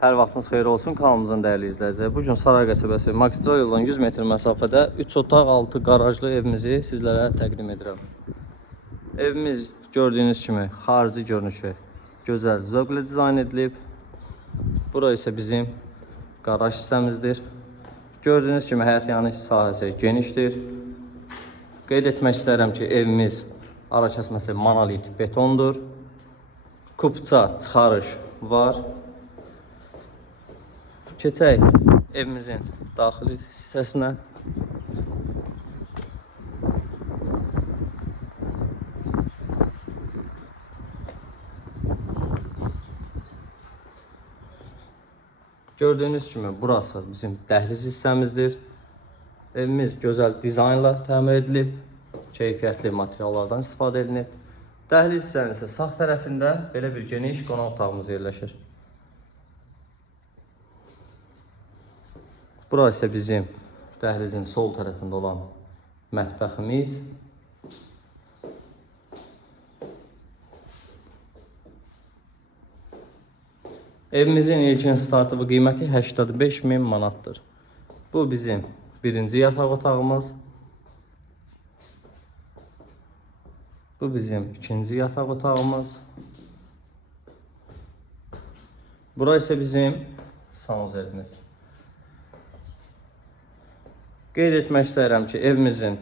Hər vaxtınız xeyir olsun kanalımızın dəyərli izləyiciləri. Bu gün Saray qəsəbəsi magistral yoldan 100 metr məsafədə 3 otaq 6 qarajlı evimizi sizlərə təqdim edirəm. Evimiz gördüyünüz kimi xarici görünüşü gözəl, zövqlə dizayn edilib. Bura isə bizim qaraj hissəmizdir. Gördüyünüz kimi həyət yanı sahəsi genişdir. Qeyd etmək istərəm ki, evimiz ara kəsməsi monolit betondur. Kupça çıxarış var. Keçək evimizin daxili hissəsinə. Gördüyünüz kimi burası bizim dəhliz hissəmizdir. Evimiz gözəl dizaynla təmir edilib. Keyfiyyətli materiallardan istifadə edilib. Dəhliz hissənin isə sağ tərəfində belə bir geniş qonaq otağımız yerləşir. Bura isə bizim dəhlizin sol tərəfində olan mətbəximiz. Evimizin ilkin startı qiyməti 85.000 manatdır. Bu bizim birinci yataq otağımız. Bu bizim ikinci yataq otağımız. Bura isə bizim sanuzelimiz. Qeyd etmək istəyirəm ki, evimizin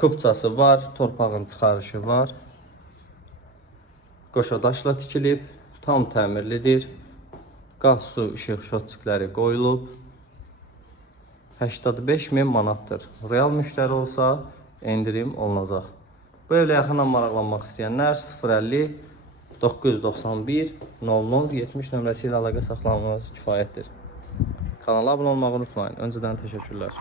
kupçası var, torpağın çıxarışı var. Qoşadaşla tikilib, tam təmirlidir. Qaz, su, işıq şotçikləri qoyulub. 85.000 manatdır. Real müştəri olsa endirim olunacaq. Bu evlə yaxından maraqlanmaq istəyənlər 050 991 00 70 nömrəsi ilə əlaqə saxlamanız kifayətdir. Kanala abunə olmağı unutmayın. Öncədən təşəkkürlər.